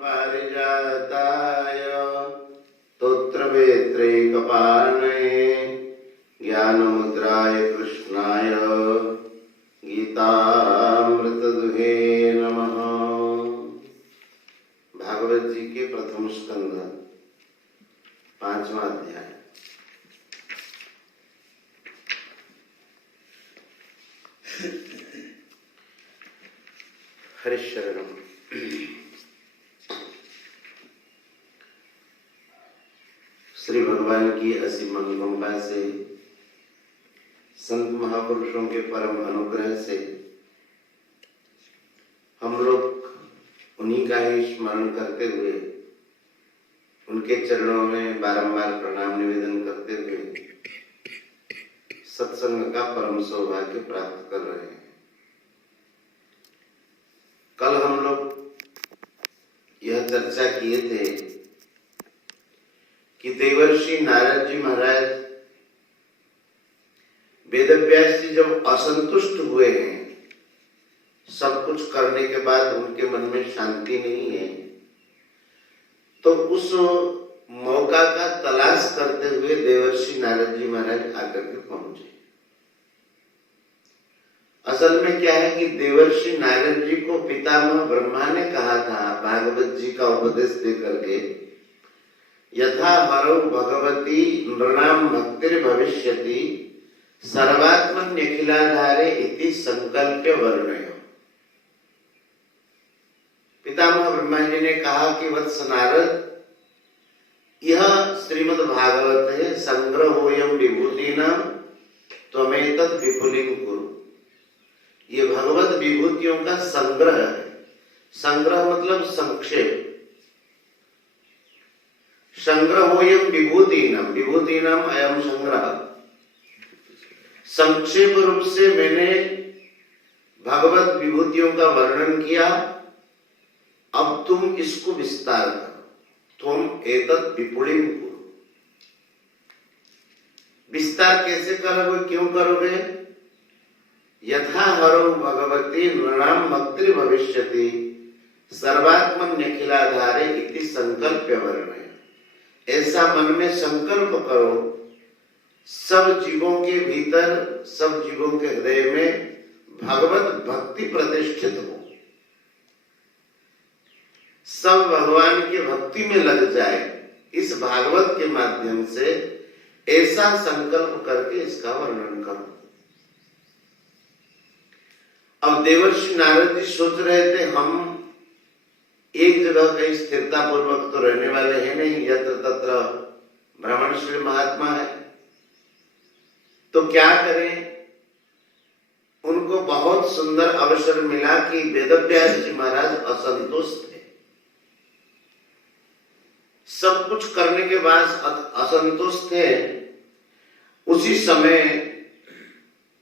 पारिजाताय तोत्रवेत्रे कपालये ज्ञानमुद्राय कृष्णाय गीतामृतदुहे नमः। भागवत जी के प्रथम स्कंद 5वां अध्याय। हरिशरणम। श्री भगवान की असीम अनुकंपा से, संत महापुरुषों के परम अनुग्रह से हम लोग उन्हीं का ही स्मरण करते हुए, उनके चरणों में बारंबार प्रणाम निवेदन करते हुए सत्संग का परम सौभाग्य प्राप्त कर रहे हैं। कल हम लोग यह चर्चा किए थे कि देवर्षि नारद जी महाराज वेदव्यास जी जब असंतुष्ट हुए हैं, सब कुछ करने के बाद उनके मन में शांति नहीं है, तो उस मौका का तलाश करते हुए देवर्षि नारद जी महाराज आकर के पहुंचे। असल में क्या है कि देवर्षि नारद जी को पितामह ब्रह्मा ने कहा था भागवत जी का उपदेश देकर के, यथा हरौ भगवती नृणाम भक्तिर भविष्यति सर्वात्मन्यखिलाधारे इति संकल्प्य वर्णयो। पितामह ब्रह्मा जी ने कहा कि वत्स नारद, यह श्रीमद् भागवत है, संग्रहोयम विभूतिनां त्वमेतत् विपुलिं कुरु। ये भगवत विभूतियों का संग्रह है। संग्रह मतलब संक्षेप। संग्रहोयम विभूतिनां, विभूतिनां अयम संग्रह। संक्षेप रूप से मैंने भगवत विभूतियों का वर्णन किया, अब तुम इसको विस्तार करो। तुम एतत् विपुलिं कुरु। विस्तार कैसे करोगे, क्यों करोगे? यथा हरौ भगवती नृणाम भक्तिर भविष्यति सर्वात्मन्यखिलाधारे इति संकल्प्य वर्णय। ऐसा मन में संकल्प करो, सब जीवों के भीतर, सब जीवों के हृदय में भगवत भक्ति प्रतिष्ठित हो, सब भगवान की भक्ति में लग जाए। इस भागवत के माध्यम से ऐसा संकल्प करके इसका वर्णन करो। अब देवर्षि नारद जी सोच रहे थे, हम एक जगह कहीं स्थिरता पूर्वक तो रहने वाले हैं नहीं, यत्र तत्र भ्रमणशील महात्मा है, तो क्या करें? उनको बहुत सुंदर अवसर मिला कि वेदव्यास जी महाराज असंतुष्ट थे, सब कुछ करने के बाद असंतुष्ट थे। उसी समय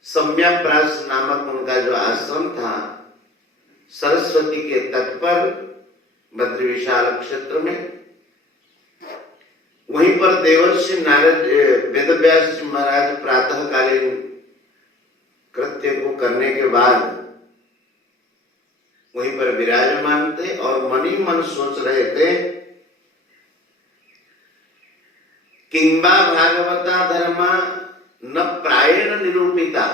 सम्यक्प्रास नामक उनका जो आश्रम था, सरस्वती के तट पर बद्री विशाल क्षेत्र में, वहीं पर देवर्षि नारद वेदव्यास जी महाराज प्रातःकालीन कृत्य को करने के बाद वहीं पर विराजमान थे और मन ही मन सोच रहे थे, किंबा भागवता धर्मा न प्रायेण निरूपिता।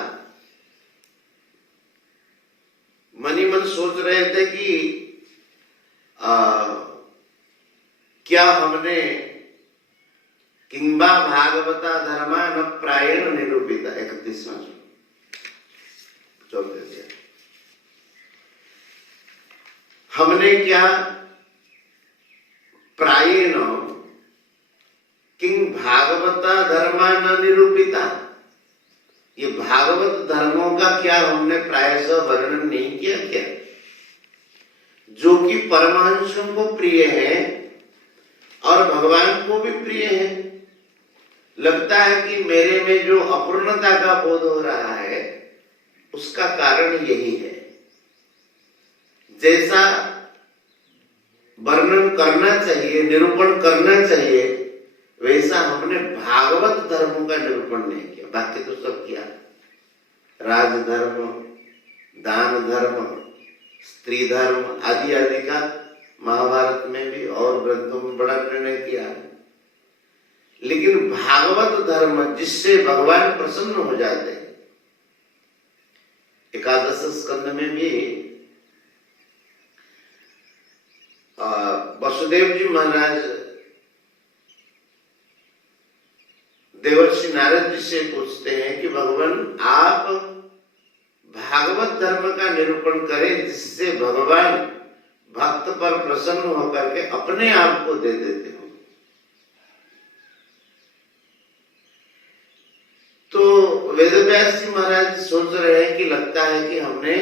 मन ही मन सोच रहे थे कि क्या हमने किंबा भागवता धर्मा न प्रायेण निरूपिता, 31वां हमने क्या प्रायेण किंग भागवता धर्मा न निरूपिता, ये भागवत धर्मों का क्या हमने प्रायशः वर्णन नहीं किया क्या, जो कि परमहंसों को प्रिय है और भगवान को भी प्रिय है। लगता है कि मेरे में जो अपूर्णता का बोध हो रहा है उसका कारण यही है। जैसा वर्णन करना चाहिए, निरूपण करना चाहिए, वैसा हमने भागवत धर्मों का निरूपण नहीं किया। बाकी तो सब किया, राजधर्म, दान धर्म, स्त्री धर्म आदि आदि का महाभारत में भी और ग्रंथों में बड़ा निर्णय किया है। लेकिन भागवत धर्म जिससे भगवान प्रसन्न हो जाते हैं, एकादश स्कंद में भी वसुदेव जी महाराज देवर्षि नारद जी से पूछते हैं कि भगवान आप भागवत धर्म का निरूपण करें जिससे भगवान भक्त पर प्रसन्न होकर के अपने आप को दे देते हो। तो वेदव्यास जी महाराज सोच रहे हैं कि लगता है कि हमने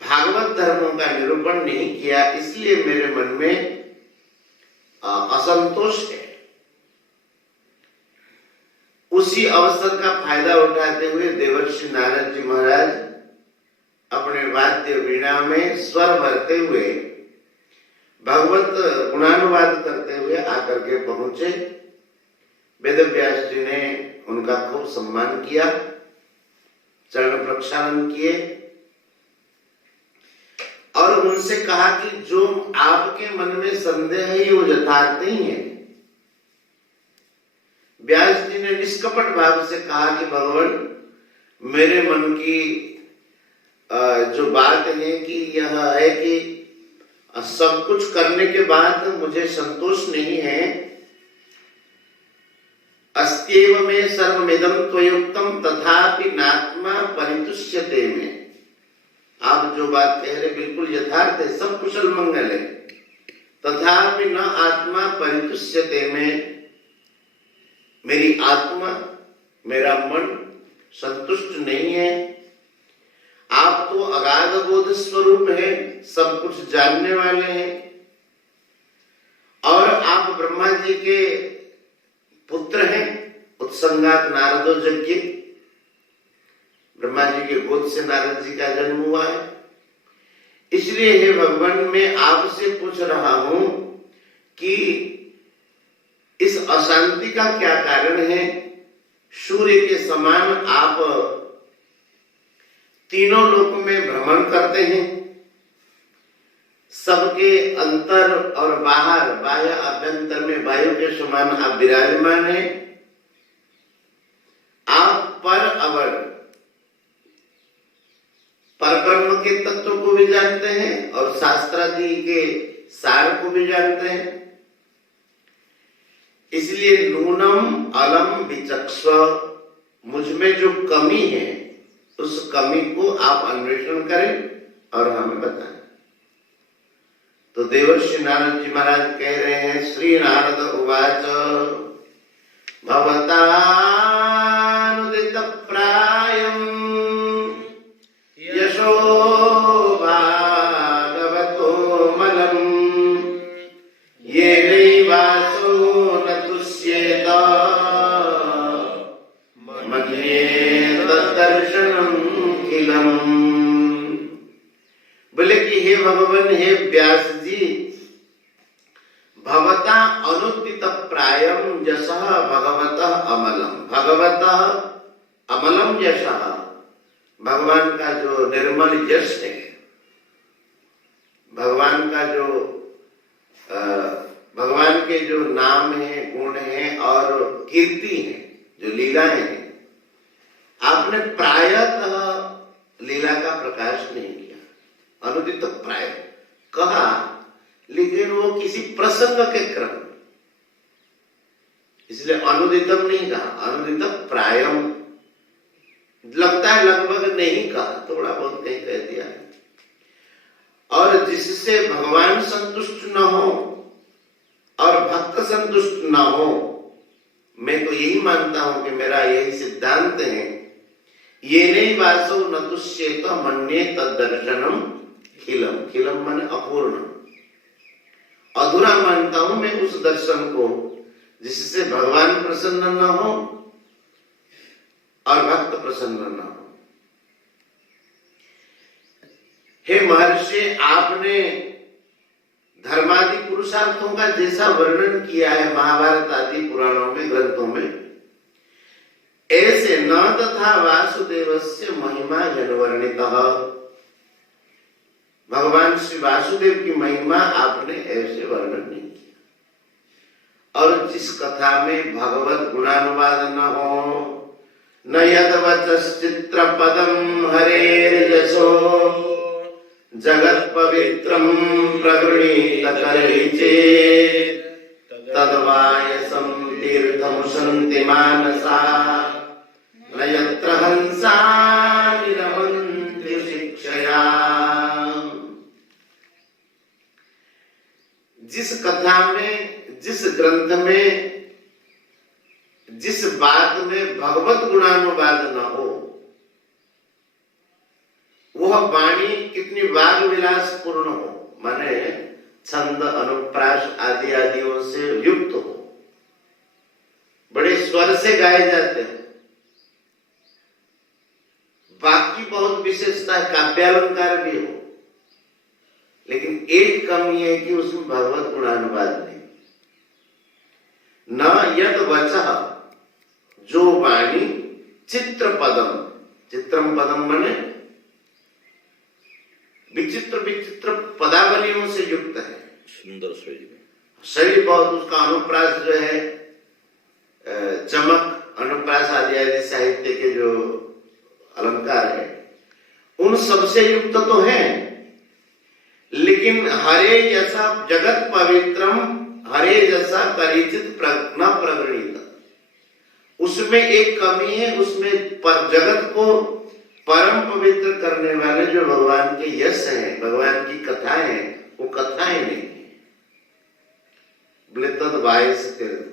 भागवत धर्मों का निरूपण नहीं किया, इसलिए मेरे मन में असंतोष है। उसी अवसर का फायदा उठाते हुए देवर्षि नारद जी महाराज अपने वाद्य वीणा में स्वर भरते हुए भगवत गुणानुवाद करते हुए आकर के पहुंचे। वेदव्यास जी ने उनका खूब सम्मान किया, चरण प्रक्षालन किए और उनसे कहा कि जो आपके मन में संदेह है वो यथार्थ ही है। व्यास जी ने निष्कपट भाव से कहा कि भगवान मेरे मन की जो बात है कि यह है कि सब कुछ करने के बाद मुझे संतोष नहीं है। अस्त्येव में सर्वमिदं त्वयुक्तम तथापि नात्मा परितुष्यते में। आप जो बात कह रहे बिल्कुल यथार्थ है, सब कुशल मंगल है, तथापि न आत्मा परितुष्यते में, मेरी आत्मा मेरा मन संतुष्ट नहीं है। आप तो अगाध बोध स्वरूप है, सब कुछ जानने वाले हैं और आप ब्रह्मा जी के पुत्र हैं। उत्संगात नारदो यज्ञ, ब्रह्मा जी के गोद से नारद जी का जन्म हुआ है। इसलिए हे भगवान मैं आपसे पूछ रहा हूं कि इस अशांति का क्या कारण है। सूर्य के समान आप तीनों लोक में भ्रमण करते हैं, सबके अंतर और बाहर बाह्य अभ्यंतर में वायु के समान आप विराजमान हैं। आप पर अवर परब्रह्म के तत्व को भी जानते हैं और शास्त्रादि के सार को भी जानते हैं। इसलिए नूनम अलम विचक्ष्व, मुझ में जो कमी है उस कमी को आप अन्वेषण करें और हमें बताएं। तो देवर्षि नारद जी महाराज कह रहे हैं, श्री नारद उवाच भवतानुदित प्रायं यशो भागवतो मलम् ये नैवासो न तुष्येत मन्ये तद्दर्शनम् खिलम्। बोले कि हे भगवान, हे व्यास जी, भवता अनुदित प्रायम यशः भगवतः अमलम। भगवतः अमलम यशः, भगवान का जो निर्मल यश है, भगवान का जो भगवान के जो नाम है, गुण है और कीर्ति है, जो लीलाएं हैं, आपने प्रायतः लीला का प्रकाश नहीं किया। अनुदित प्राय कहा, लेकिन वो किसी प्रसंग के क्रम में, इसलिए अनुदितम नहीं कहा, अनुदित प्रायम। लगता है लगभग नहीं कहा, थोड़ा बहुत कहीं कह दिया है। और जिससे भगवान संतुष्ट न हो और भक्त संतुष्ट न हो, मैं तो यही मानता हूं कि मेरा यही सिद्धांत है, ये नहीं वासो न तुष्येत मन्ये तद्दर्शनम खिलम। खिलम माने अपूर्ण, अधूरा मानता हूं मैं उस दर्शन को जिससे भगवान प्रसन्न न हो और भक्त प्रसन्न न हो। हे महर्षि, आपने धर्मादि पुरुषार्थों का जैसा वर्णन किया है महाभारत आदि पुराणों में, ग्रंथों में, ऐसे न तथा वासुदेवस्य महिमा जनवर्णितः। भगवान श्री वासुदेव की महिमा आपने ऐसे वर्णन नहीं किया। और जिस कथा में भगवत गुणानुवाद न हो, न यद्वचश्चित्र पदम हरेर्यशो जगत पवित्रम प्रगृणीत चेत् तद्वायसं तीर्थमुशन्ति मानसा न यत्र हंसा निरमन्ति शिक्षया। जिस कथा में, जिस ग्रंथ में, जिस बात में भगवत गुणानुवाद न हो, वह वाणी कितनी वाग विलास पूर्ण हो, माने छंद अनुप्रास आदि आदियों से युक्त हो, बड़े स्वर से गाए जाते हैं, बाकी बहुत विशेषता है, काव्यालंकार भी हो, लेकिन एक कमी है कि उसमें भगवत गुणानुवाद नहीं। न यद वचः, जो वाणी, चित्र पदम, चित्रम पदम माने विचित्र विचित्र पदावलियों से युक्त है, सुंदर शैली, शैली बहुत, उसका अनुप्रास जो है, चमक, अनुप्रास आदि आदि साहित्य के जो अलंकार है, उन सबसे युक्त तो है, लेकिन हरे जैसा जगत पवित्रम, हरे जैसा परिचित न प्रगणित, उसमें एक कमी है, उसमें पर जगत को परम पवित्र करने वाले जो भगवान के यश हैं, भगवान की कथाएं हैं, वो कथाएं नहीं है। बोले तद वायस तीर्थ,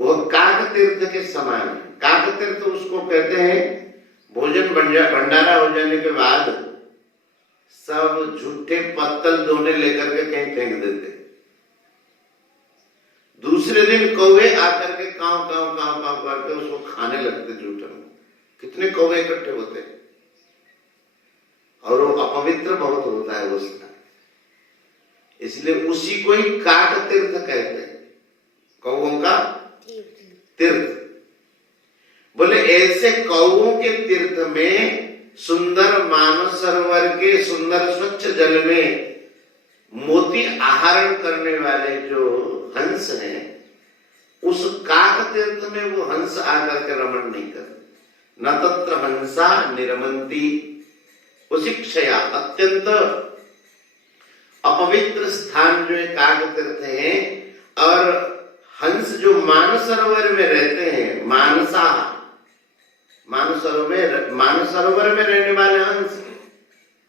वो काक तीर्थ के समान है। काक तीर्थ उसको कहते हैं, भोजन भंडारा हो जाने के बाद सब झूठे पत्तल दोने लेकर के कहीं फेंक देते, दूसरे दिन कौवे आकर के काव काव काव काव करके उसको खाने लगते झूठन। कितने कौवे इकट्ठे होते, और वो अपवित्र बहुत होता है उसका, इसलिए उसी को ही काक तीर्थ कहते हैं, कौवों का तीर्थ। बोले ऐसे कौवों के तीर्थ में, सुंदर मानस सरोवर के सुंदर स्वच्छ जल में मोती आहरण करने वाले जो हंस हैं, उस काक तीर्थ में वो हंस आकर के रमण नहीं करते। न तत्र हंसा निरमंती, उशिक्षया, अत्यंत अपवित्र स्थान जो है काक तीर्थ है। और हंस जो मानस सरोवर में रहते हैं, मानसा, मानस सरोवर में रहने वाले हंस,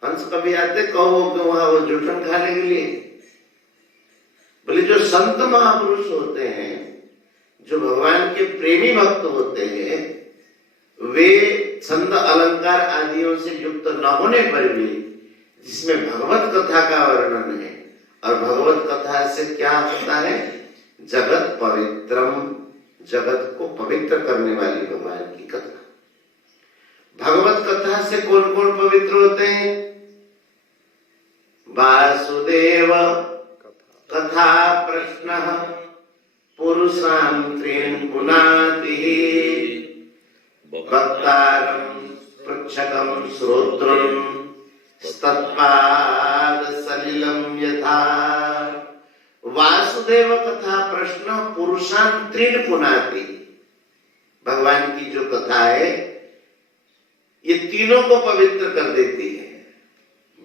हंस कभी आते कहो कि वहां वो जूठन खाने के लिए। बोले जो संत महापुरुष होते हैं, जो भगवान के प्रेमी भक्त होते हैं, वे छंद अलंकार आदियों से युक्त न होने पर भी, जिसमें भगवत कथा का वर्णन है, और भगवत कथा से क्या होता है, जगत पवित्रम, जगत को पवित्र करने वाली भगवान की कथा। भगवत कथा से कौन कौन पवित्र होते हैं? वासुदेव कथा प्रश्न पुरुषान् त्रीन् पुनाति वक्तारं पृच्छकं श्रोत्रं तत्पाद सलिलं यथा। वासुदेव कथा प्रश्न पुरुषान् त्रीन् पुनाति, भगवान की जो कथा है ये तीनों को पवित्र कर देती है।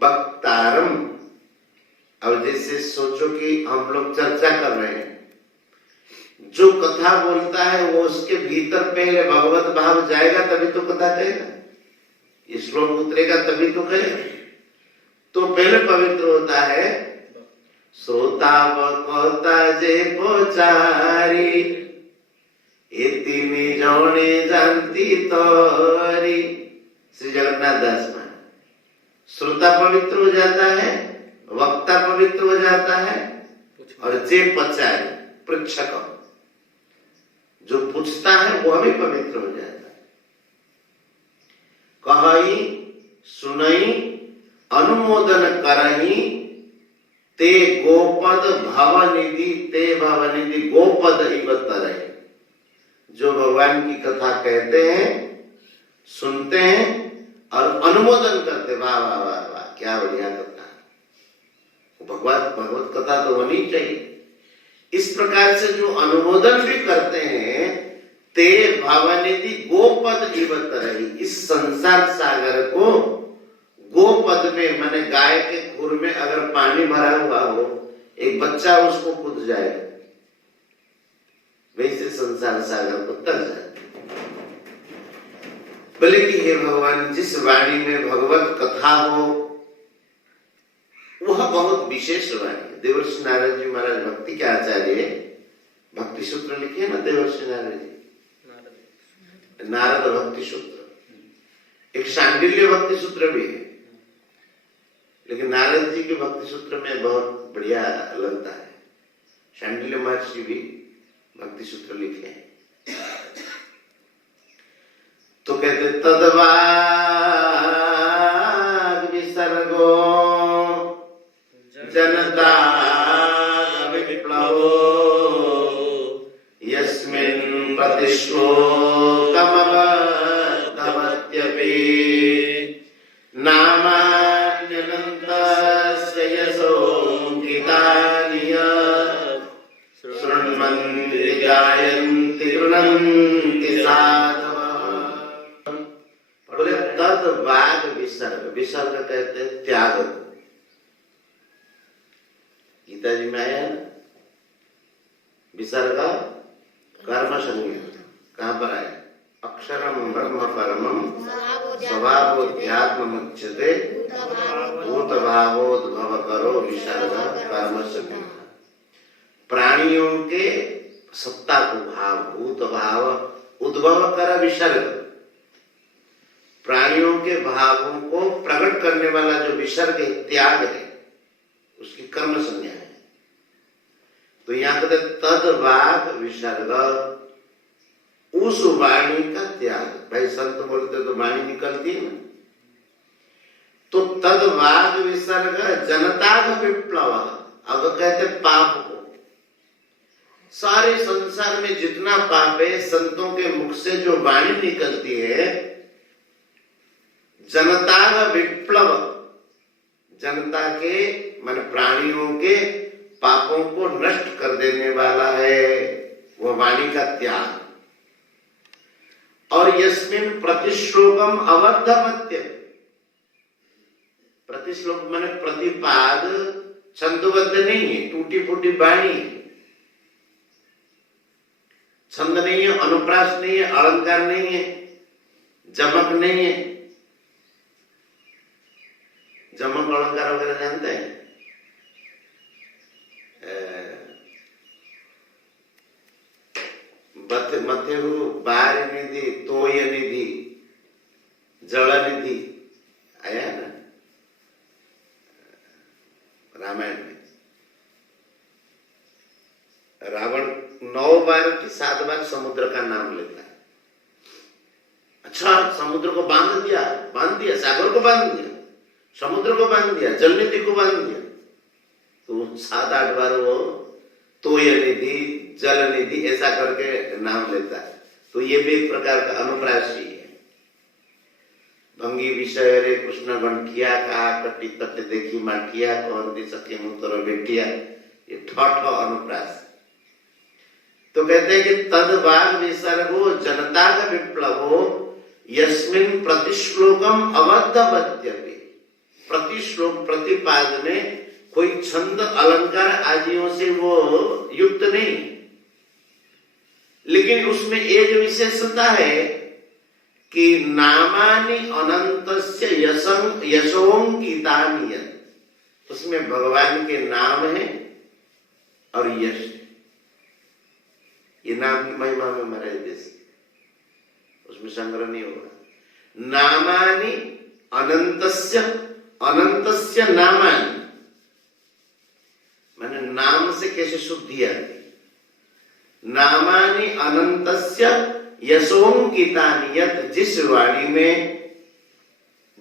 वक्तारम, अब जैसे सोचो कि हम लोग चर्चा कर रहे हैं, जो कथा बोलता है वो उसके भीतर पहले भगवत भाव जाएगा तभी तो कथा कहेगा, ये श्लोक उतरेगा तभी तो कहेगा। तो पहले पवित्र होता है श्रोतावकता जे पोचारी इति निजौने जानती तोरी। श्री जगन्नाथ दास मान, श्रोता पवित्र हो जाता है, वक्ता पवित्र हो जाता है, और जे पचारी पृच्छक, जो पूछता है वह भी पवित्र हो जाता है। कहई सुनई अनुमोदन करही ते गोपद भवनिधि, ते भवनिधि गोपद इवत रहे। जो भगवान की कथा कहते हैं, सुनते हैं और अनुमोदन करते, वाह वाह वाह वाह, क्या बढ़िया कथा, भगवत कथा तो होनी चाहिए। इस प्रकार से जो अनुमोदन भी करते हैं, ते भावनिधि गोपद इवत रही, इस संसार सागर को गोपद में, माने गाय के खुर में अगर पानी भरा हुआ हो, एक बच्चा उसको कूद जाए, वैसे संसार सागर को तर जाए। बोले कि हे भगवान, जिस वाणी में भगवत कथा हो वह बहुत विशेष वाणी है। देवर्षि नारद जी महाराज भक्ति के आचार्य, भक्ति सूत्र लिखे ना देवर्षि नारद जी, नारद भक्ति सूत्र, एक शांडिल्य भक्ति सूत्र भी है, लेकिन नारद जी के भक्ति सूत्र में बहुत बढ़िया लगता है। शांडिल्य महर्षि भी भक्ति सूत्र लिखे हैं। तो कहते तदवाग विसर्गो जनता विप्लवो यस्मिन् प्रतिश्लोकमवद्धवत्यपि नामान्यनन्तस्य यशोऽङ्कितानि शृण्वन्ति गायन्ति गृह्णन्ति साधवः। बोले तद वाग विसर्ग, विसर्ग कहते हैं त्याग। गीता जी में आया ना विसर्ग कर्म संज्ञा, कहां पर आया? अक्षरम ब्रह्म परमम स्वभावोध्यात्म मुच्यते भूत भावोद्भव करो विसर्ग कर्म संज्ञा। प्राणियों के सत्ता को भाव, भूत भाव उद्भव कर विसर्ग, प्राणियों के भावों को प्रकट करने वाला जो विसर्ग है, त्याग है, उसकी कर्म संज्ञा है। तो यहां कहते तद वाग विसर्ग, उस वाणी का त्याग। भाई संत बोलते तो वाणी निकलती है ना, तो तद वाग विसर्ग जनता विप्लव। अब कहते पाप को, सारे संसार में जितना पाप है, संतों के मुख से जो वाणी निकलती है, जनता का विप्लव, जनता के मन प्राणियों के पापों को नष्ट कर देने वाला है वह वाणी का त्याग। और यस्मिन् प्रतिश्लोकम अवद्धवत्य, प्रतिश्लोक माने प्रतिपाद छंदबद्ध नहीं है, टूटी फूटी वाणी है, छंद नहीं है, अनुप्रास नहीं है, अलंकार नहीं है, जमक नहीं है। जमक अलंकार वगैरह जानते हैं? मथेहु बार निधि, तोय निधि, जल निधि आया ना रामायण में। रावण 9 बार की 7 बार समुद्र का नाम लेता है। अच्छा, समुद्र को बांध दिया, सागर को बांध दिया, समुद्र को बांध दिया, जल निधि को बांध दिया, तो 7-8 बार वो तोय निधि, जल निधि ऐसा करके नाम लेता है। तो ये भी एक प्रकार का अनुप्रासी है। भंगी विषय रे कृष्ण गंठिया, कहा कटी तट देखी माटिया, कहती सखी मुतर बेटिया, ये ठठ अनुप्रास। तो कहते हैं कि तद वाग विसर्गो जनता का विप्लवो यस्मिन् प्रतिश्लोकम अवद्धवत्यपि। प्रतिश्लोक प्रतिपाद में कोई छंद अलंकार आदियों से वो युक्त नहीं, लेकिन उसमें एक विशेषता है कि नामानि अनंतस्य यशोंकितानि, उसमें भगवान के नाम है और यश। ये नाम की महिमा में महाराज देश, उसमें संग्रह नहीं होगा। नामानि अनंतस्य, अनंतस्य नामानि माने नाम से कैसे शुद्धि आती। नामानि अनंतस्य यशोंकितानि, जिस वाणी में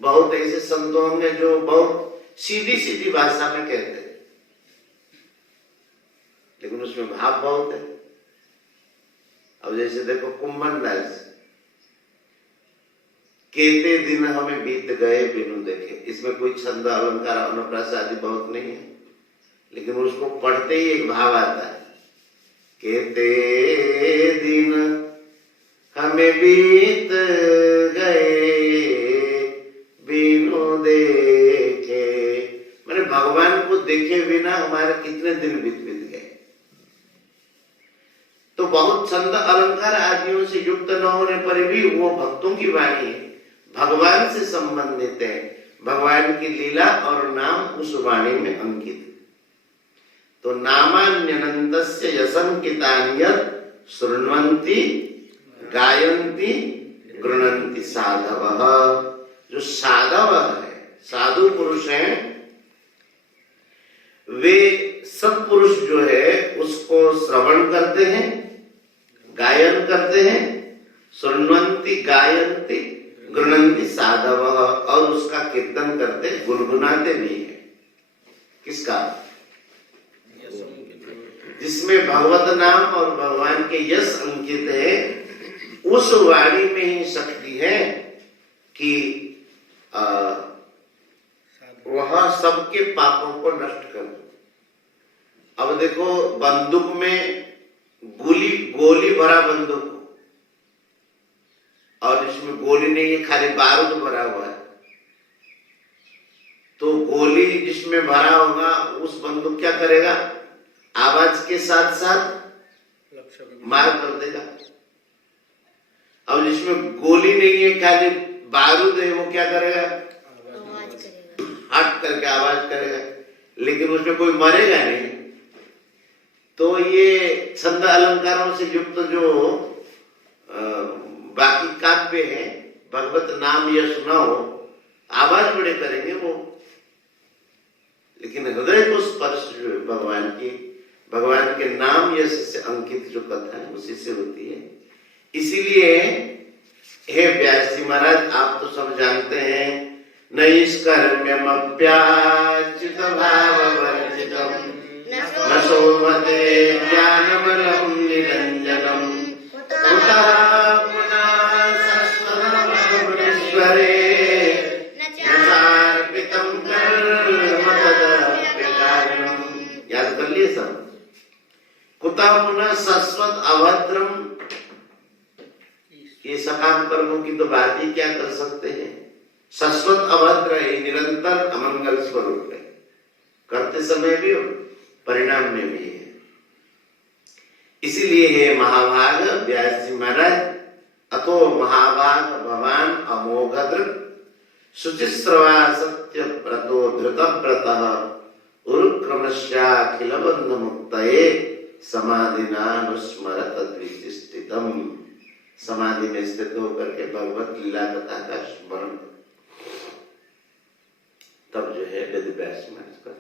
बहुत ऐसे संत होंगे जो बहुत सीधी सीधी भाषा में कहते हैं, लेकिन उसमें भाव बहुत है। अब जैसे देखो कुंभन दास केते दिन हमें बीत गए बिनु देखे। इसमें कोई छंद अलंकार अनुप्रास आदि बहुत नहीं है, लेकिन उसको पढ़ते ही एक भाव आता है। केते दिन हमें बीत गए बिनु देखे, मैंने भगवान को देखे बिना हमारे कितने दिन बीत गए। तो बहुत छंद अलंकार आदियों से युक्त न होने पर भी वो भक्तों की वाणी है, भगवान से संबंधित है, भगवान की लीला और नाम उस वाणी में अंकित। तो नामान्यनंतस्य यसंकितान्यत् शृण्वन्ति गायन्ति गृह्णन्ति साधवः। जो साधव है, साधु पुरुष हैं, वे सब पुरुष जो है उसको श्रवण करते हैं, गायन करते हैं, शृण्वन्ति गायन्ति गृह्णन्ति साधवः, और उसका कीर्तन करते, गुनगुनाते भी हैं। किसका? जिसमें भगवत नाम और भगवान के यश अंकित है, उस वाणी में ही शक्ति है कि वह सबके पापों को नष्ट कर दे। अब देखो, बंदूक में गोली भरा बंदूक और इसमें गोली नहीं है, खाली बारूद भरा हुआ है, तो गोली जिसमें भरा होगा उस बंदूक क्या करेगा? आवाज के साथ साथ मार कर देगा। अब जिसमें गोली नहीं है, खाली बारूद है, वो क्या करेगा? हट करके आवाज करेगा, लेकिन उसमें कोई मरेगा नहीं। तो ये छंद अलंकारों से युक्त जो बाकी काव्य है, भगवत नाम यश न हो, आवाज बड़े करेंगे वो, लेकिन हृदय को स्पर्श जो है भगवान के नाम यश से अंकित जो कथा है उसी से होती है। इसीलिए हे व्यास जी महाराज, आप तो सब जानते हैं, नैष्कर्म्यमप्याच्युत भाववर्जितम् न शोभते ज्ञानबलं निरञ्जनम् कुतः पुनः सस्वरे न चार्पितं कर्म तदप्यकारणम्। याद कर लिए सब? कुतः पुनः सस्वत अभद्रम, ये सकाम कर्मों की तो बात ही क्या कर सकते हैं। शाश्वत अभद्र है, निरंतर अमंगल स्वरूप है, करते समय भी और परिणाम में भी है। इसीलिए हे महाभाग व्यास जी महाराज, अतो महाभाग भवान अमोघदृक् शुचिस्रवा सत्य व्रतो धृत व्रतः उरुक्रमस्याखिल बंध मुक्तये समाधिनानुस्मर तद्विशिष्टितम्। समाधि में स्थित होकर के भगवत लीला कथा का स्मरण, तब जो है वेद व्यास महाराज का